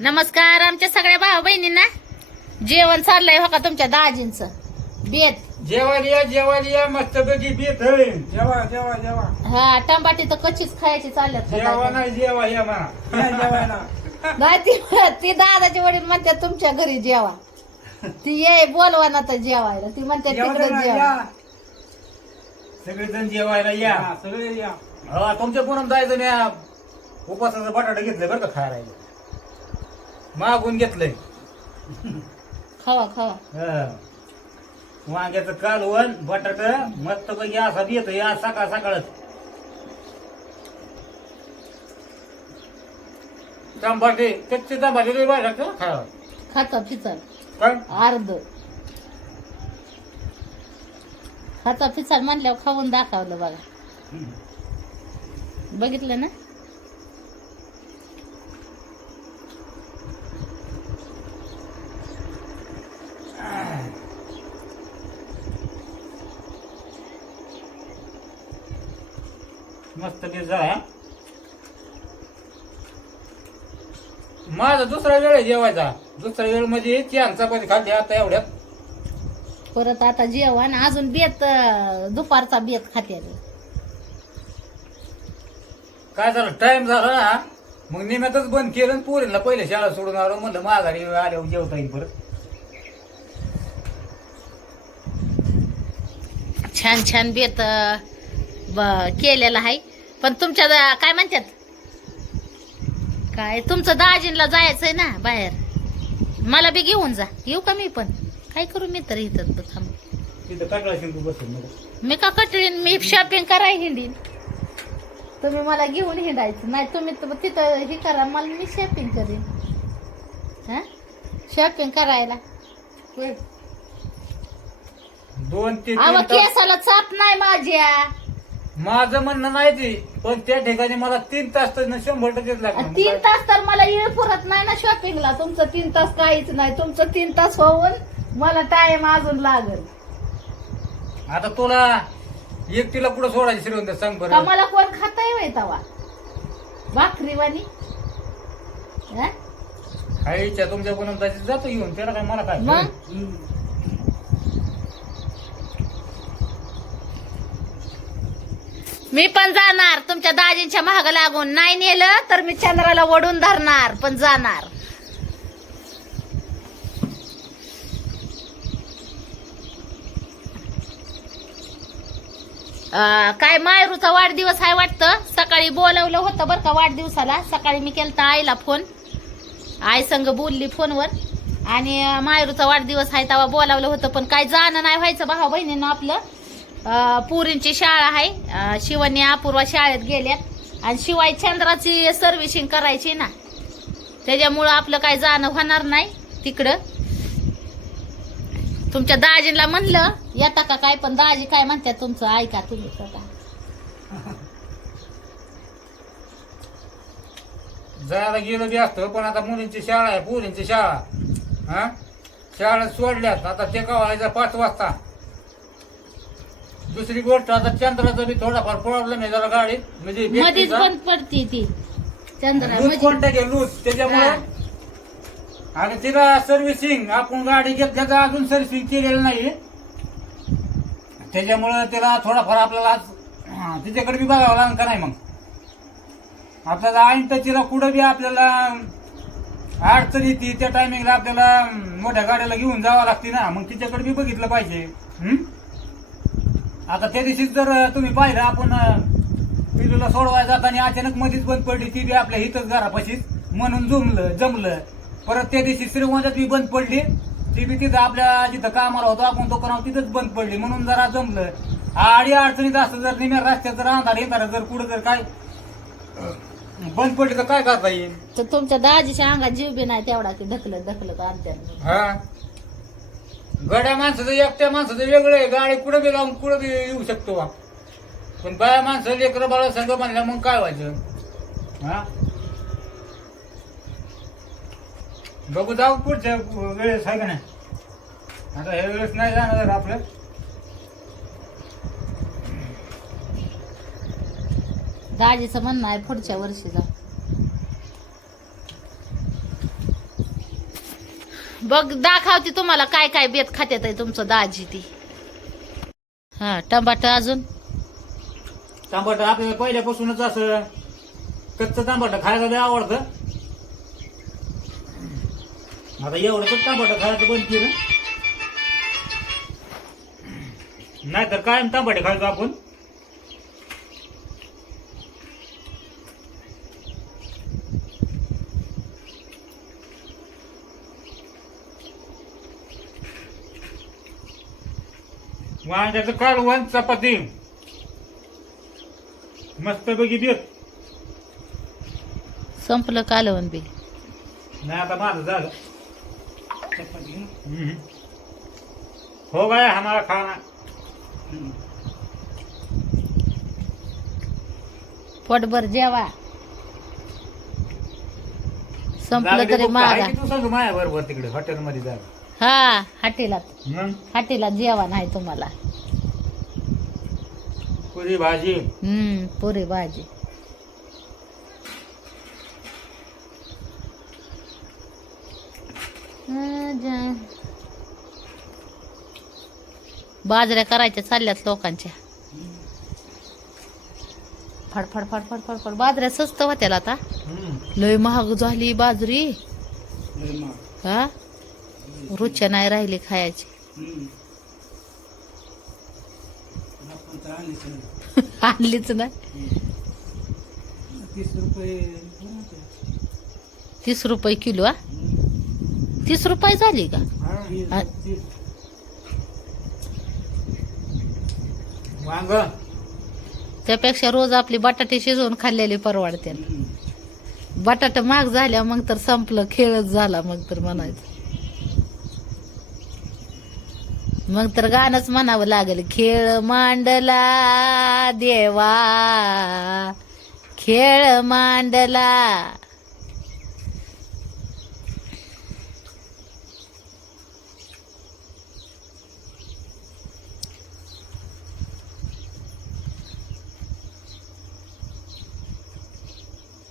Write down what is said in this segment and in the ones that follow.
नमस्कार आमच्या सगळ्या भाऊ बहिणींना. जेवण चाललंय हो का तुमच्या दाजींचं बेत. जेवायला या मस्तपैकी बेत होईल. जेवा जेवा जेवा. हा टमाटी तर कच्चीच खायची चालल्यात जेवा नाही जेवा या म्हणा. जेवायला नाही ती दादाचे वडील म्हणतात तुमच्या घरी जेवा. ती ये बोलवा ना तर जेवायला. ती म्हणतात तिकडे जेवा. सगळेजण जेवायला या. सगळे या. हा तुमच्या पुन्हा जायचं मी उपासाचं बटाटा घेतलंय बरं का खायला. मागून घेतलंय. खावा खावा. वांग्याचं कालवण बटाट मस्त पैकी असा येतो या सकाळ सकाळच. टमाटे कच्चे टमाटे लय भारी लागतं खायला. खाता फिचल काय अर्ध खाता फिचल म्हणल्यावर खाऊन दाखवलं बघा. बघितलं ना. मस्त जा. माझा दुसरा वेळ आहे जेवायचा. दुसरा वेळ म्हणजे छान चपाती खाल्ली आता एवढ्यात. परत आता जेवण अजून बेत दुपारचा बेत खाते. काय झालं टाइम झाला ना मग निम्यातच बंद केलं आणि पोरीला पहिले शाळा सोडून आलो. म्हणलं माघारी आल्यावर जेवता येईल परत. छान छान बेत केलेला आहे. पण तुमच्या काय म्हणतात काय तुमचं दाजींला जायचंय ना बाहेर. मला बी घेऊन जा. येऊ का मी पण. काय करू मी तर इथं थांब. तिथं कटळा शिंकू बसेल. मी का कटळीन. मी शॉपिंग कराय हिंडीन. तुम्ही मला घेऊन हिंडायचं नाही. तुम्ही तिथं हे करा मला मी शॉपिंग करीन. हा शॉपिंग करायला. 2-3 अहो केसाला चाप नाही माझ्या. माझं म्हणणं नाही ते पण त्या ठिकाणी मला 3 तास तर 100% लागणार. 3 तास तर मला येळ पुरत नाही ना शॉपिंगला. तुमचं 3 तास काहीच नाही. तुमचं 3 तास होऊन मला टाइम अजून लागल. आता तुला एकटीला कुठं सोडायची श्रीवंत सांग का बरं. मला कोण खाता येईल तवा भाकरीवाणी. आईच्या तुमच्या कोणा जातो घेऊन त्याला काय मला काय. मग मी पण जाणार तुमच्या दाजींच्या महाग लागून. नाही नेलं तर मी चंद्राला वडून धरणार पण जाणार. काय मायरूचा वाढदिवस आहे वाटतं. सकाळी बोलावलं होतं बरं का वाढदिवसाला. सकाळी मी केलता आईला फोन. आई संग बोलली फोनवर आणि मायरूचा वाढदिवस आहे तेव्हा बोलावलं होतं. पण काय जाणं नाही व्हायचं भाऊ बहिणीनं. आपलं पुरींची शाळा आहे. शिवानी अपूर्वा शाळेत गेल्यात आणि शिवाय चंद्राची सर्व्हिसिंग करायची ना. त्याच्यामुळं आपलं काय जाणं होणार नाही तिकडं. तुमच्या दाजींना म्हणलं येता का काय. पण दाजी काय म्हणतात तुमचं ऐका तुम्ही स्वतः. जायला गेलो बी असतो पण आता मुलींची शाळा आहे पोरींची शाळा. हा शाळा सोडल्यात आता ते व्हायचं 5 वाजता. दुसरी गोष्ट आता चंद्राचा बी थोडाफार प्रॉब्लेम आहे जरा गाडीत. म्हणजे मध्येच बंद पडती ती चंद्रा लूज कोणत्या घे लूज त्याच्यामुळे. आणि तिला सर्व्हिसिंग आपण गाडी घेतल्याचं अजून सर्व्हिसिंग केलेलं नाही. त्याच्यामुळं तिला थोडाफार आपल्याला तिच्याकडे बी बघावं लागेल का नाही. मग आपल्याला ऐन तर तिला कुठं बी आपल्याला अडचण येते त्या टायमिंगला आपल्याला मोठ्या गाड्याला घेऊन जावं लागते ना. मग तिच्याकडे बी बघितलं पाहिजे. आता त्या दिवशी जर तुम्ही पाहिलं आपण पिलूला सोडवायला जाताना अचानक मध्येच बंद पडली. ती बी आपल्या इथंच घरापाशीच म्हणून जमलं. परत त्या दिवशी श्रीगोंद्यात बी बंद पडली. ती बी तिथं आपल्या जिथं कामाला होतो आपण दुकानावर तिथंच बंद पडली म्हणून जरा जमलं. आडी अडचणीत असतं जर निम्या रस्त्यात जर अंधार येणार जर कुठं जर काय बंद पडली तर काय करता येईल. तर तुमच्या दाजीच्या अंगात जीव बी नाही तेवढा की ढकलत अध्यात्म. हा गड्या माणसाचं एकट्या माणसाचं वेगळं आहे. गाडी कुठं बी लावून कुठं बी येऊ शकतो. पण बाया माणसं लेकरं बाळा संघ बांधल्या मग काय व्हायचं. हा बघू जाऊ पुढच्या वेळेस आहे का नाही. आता ह्या वेळेस नाही जाणार आपलं. दाजीचं म्हणणं आहे पुढच्या वर्षीला. बघ दाखवते तुम्हाला काय काय बेत खात्यात आहे तुमचं दाजी ती. हा टमाटर अजून तांबट आपल्याला पहिल्यापासूनच असं कच्चं तांबट खायला लय आवडतं. आता एवढं तांबट खायचं बंद केलं, नाहीतर कायम तांबटे खायचो आपण. वांग्याचं कालवण चपाती मस्त पैकी देत. संपलं कालवण बी. नाही आता माझं झालं. हो गया हमारा खाना. पोटभर जेवा. संपलं तरी मागा. तू सांगू माझ्या बरोबर तिकडे हॉटेलमध्ये जा. हा हाटीला मग हाटीला जेवा नाही तुम्हाला. पुरी भाजी. पुरी भाजी. बाजऱ्या करायच्या चालल्यात लोकांच्या. फडफड फडफड फडफड. बाजऱ्या स्वस्त होत्याला आता. लय महाग झाली बाजरी. हा रुच्या नाही राहिली खायची. आणलीच नाही. 30 रुपये किलो. 30 रुपये झाली का? वांग त्यापेक्षा रोज आपली बटाटे शिजवून खाल्लेली परवडते. बटाटा महाग झाल्या मग तर संपलं, खेळच झाला मग तर म्हणायचं. मग तर गाणंच म्हणावं लागेल. खेळ मांडला देवा, खेळ मांडला.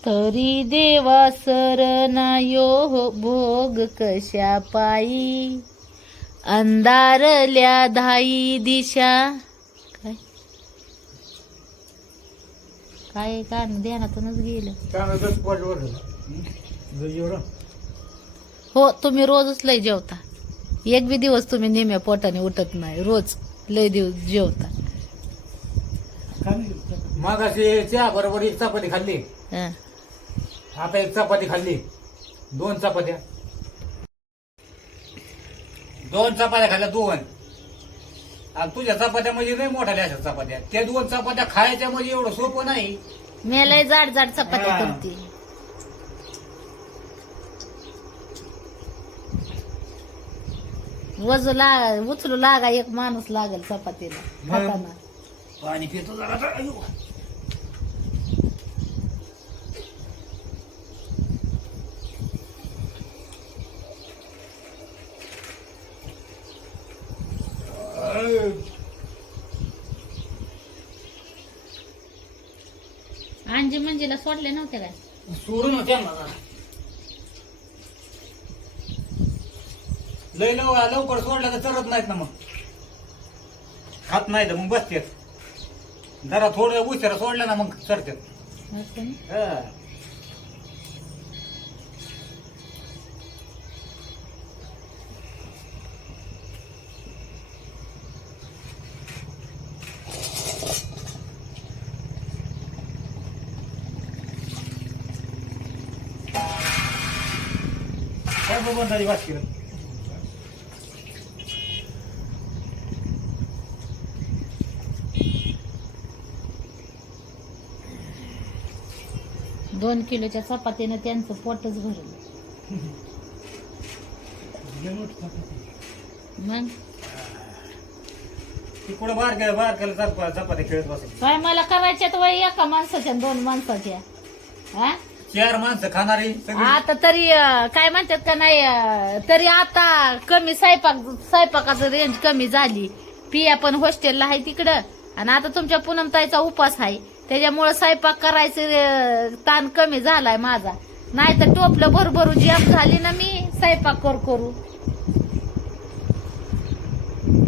तरी देवा सरनायो भोग कशा पायी, अंधारल्या धाई दिशा. काय काय गाणं ध्यानातूनच गेलं. हो तुम्ही रोजच लय जेवता. एक बी दिवस तुम्ही नेम्या पोटाने उठत नाही. रोज लय दिवस जेवता. मागाशी चहा बरोबर एक चपाती खाल्ली. हं. आता एक चपाती खाल्ली. 2 चपात्या. 2 चपात्या खाल्ल्या. 2 आणि तुझ्या चपात्या म्हणजे नाही मोठ्या अशा चपात्या. त्या 2 चपात्या खायच्या म्हणजे एवढं सोपं नाही. मी लय जाड जाड चपात्या हा. करते. उचलू लागा एक माणूस लागल चपातीला खाताना. पाणी पितो जरा. अयो. अंजी मंजीला सोडले नव्हते काय? सोडून होत्या मला. लय लवकर सोडल्या तर चरत नाहीत ना मग. खात नाही तर मग बसतात. जरा थोडं उशिरा सोडल्या ना मग चरतात. असं ना? हा. काय बघून झाली वास केलं. दोन किलोच्या चपातीनं त्यांचं पोटच भरलं. मग ती कुठं बारक्याला चपात्या खेळत बसायची. काय मला करायच्यात वय एका माणसाच्या 2 माणसाच्या. हा 4 माणसं खाणारी सगळी. आता तरी काय म्हणतात का नाही, तरी आता कमी स्वयंपाकाचं रेंज कमी झाली. पिया पण हॉस्टेलला आहे तिकडं. आणि आता तुमच्या पूनमताईचा उपास आहे त्याच्यामुळं स्वयंपाक करायचं ताण कमी झालाय माझा. नाही तर टोपलं भरभरू जाम झाली ना मी स्वयंपाक करू.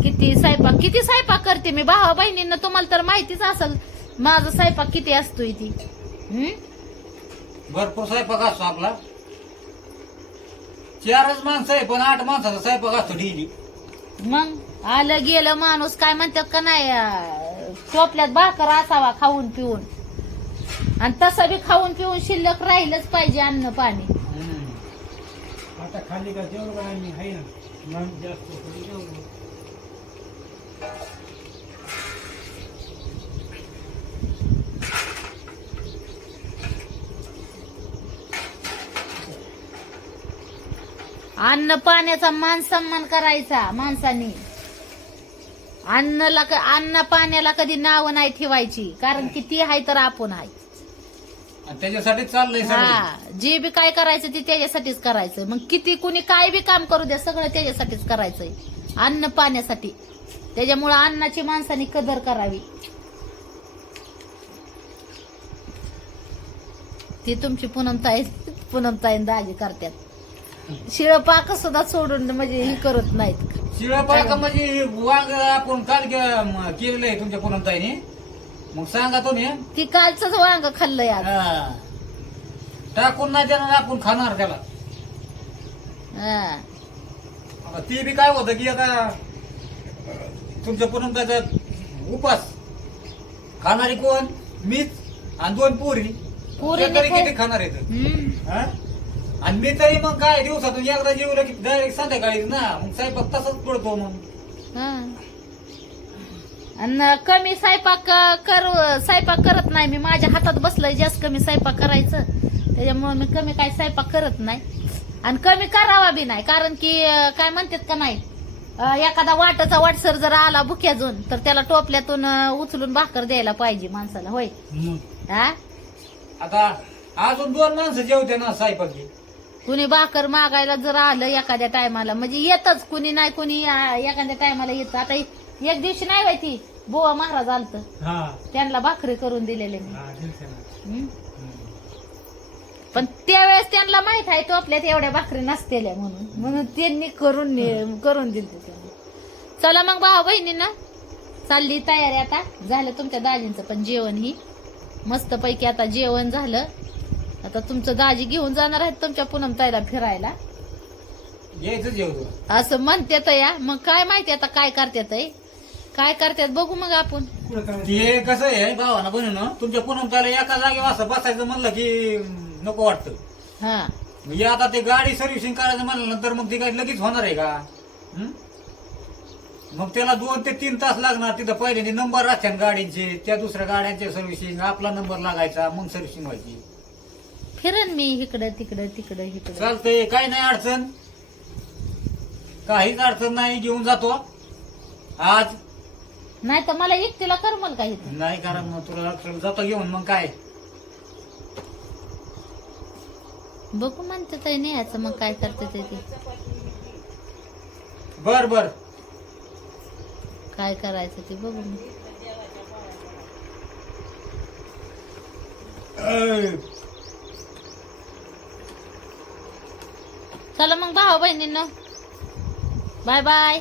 किती स्वयंपाक करते मी भावा बहिणींना. तुम्हाला तर माहितीच असेल माझा स्वयंपाक किती असतोय ती. भरपूर स्वयंपाक असतो आपला. 4च माणसं आहे पण 8 माणसाचा स्वयंपाक असतो डेली. मग आलं गेलं माणूस काय म्हणतात का नाही टोपल्यात भाकर असावा खाऊन पिऊन. आणि तसं बी खाऊन पिऊन शिल्लक राहिलंच पाहिजे अन्न पाणी. आता खाली का जेवढं काय मी आहे ना मग जास्त थोडी जेवढं. अन्न पाण्याचा मान सन्मान करायचा माणसानी. अन्न पाण्याला कधी नाव नाही ठेवायची कारण की ती आहे तर आपण आहे. आणि त्याच्यासाठी चाललंय सगळं. हा जे बी काय करायचं ते त्याच्यासाठीच करायचं. मग किती कुणी काय बी काम करू द्या सगळं त्याच्यासाठीच करायचंय. अन्न पाण्यासाठी. त्याच्यामुळे अन्नाची माणसानी कदर करावी. ती तुमची पूनमताई दाजी करतात. शिळ पाक सुद्धा सोडून म्हणजे हे करत नाहीत. शिळा पाका म्हणजे वांग आपण काल केलेलं आहे तुमच्या पुनमताईने. मग सांगा तुम्ही. ती कालच वांग खाल्लंय आज. टाकून नाही देणार आपण खाणार त्याला. हा. आता ती बी काय होतं की आता तुमच्या पुनमताईचा उपास खाणारी कोण मीच आणि 2 पोरी. पोरीने तरी काय- किती खाणार आहेत. हम्म. आणि मी तरी मग काय दिवसातून एकदा जेवलं की डायरेक्ट संध्याकाळी ना मग स्वयंपाक तसंच पडतो मग. हा. आणि कमी स्वयंपाक करत नाही मी. माझ्या हातात बसलंय जास्त कमी स्वयंपाक करायचं. त्याच्यामुळे मी कमी काय स्वयंपाक करत नाही. आणि कमी करावा बी नाही कारण की काय म्हणतात का नाही एखादा वाटसर जर आला भुक्याजून तर त्याला टोपल्यातून उचलून भाकर द्यायला पाहिजे माणसाला. होय. हा. आता अजून 2 माणसं जेवते ना स्वयंपाकी. कुणी भाकर मागायला जर आलं एखाद्या टायमाला म्हणजे येतच. कुणी नाही कुणी एखाद्या टायमाला येतं. आता एक दिवशी नाही माहिती बुवा महाराज आलत त्यांना भाकरी करून दिलेले मी. पण त्यावेळेस त्यांना माहित आहे टोपल्यात एवढ्या भाकरी नसतेल्या म्हणून त्यांनी करून दिले. चला मग भाऊ बहिणींना चालली तयारी. आता झालं तुमच्या दाजींचं पण जेवण ही मस्त पैकी. आता जेवण झालं. आता तुमचं दाजी घेऊन जाणार आहेत तुमच्या पूनमताईला फिरायला. यायचं जेवतो असं म्हणतात या. मग काय माहिती आता काय करतात बघू मग आपण. ते कसं आहे भावाना बनवून तुमच्या पुनमताईला एका जागेवर असं बसायचं म्हणलं की नको वाटतं. हा. म्हणजे आता ते गाडी सर्व्हिसिंग करायचं म्हणलं नंतर मग ती काय लगेच होणार आहे का. मग त्याला 2 ते 3 तास लागणार. तिथं पहिल्यांदा नंबर राहत्या गाडींचे त्या दुसऱ्या गाड्यांचे सर्व्हिसिंग आपला नंबर लागायचा मग सर्व्हिसिंग व्हायची. फिरन मी इकडं तिकडं चालतंय काही नाही अडचण. काहीच अडचण नाही. घेऊन जातो आज. नाही तर मला एकटीला करमल का इथं. नाही कारण मग तुला जातो घेऊन मग काय. बघू म्हणते तर न्यायचं मग काय करते ते बर बर काय करायचं ते बघू मग. चला मग भाऊ बहिणींना बाय बाय.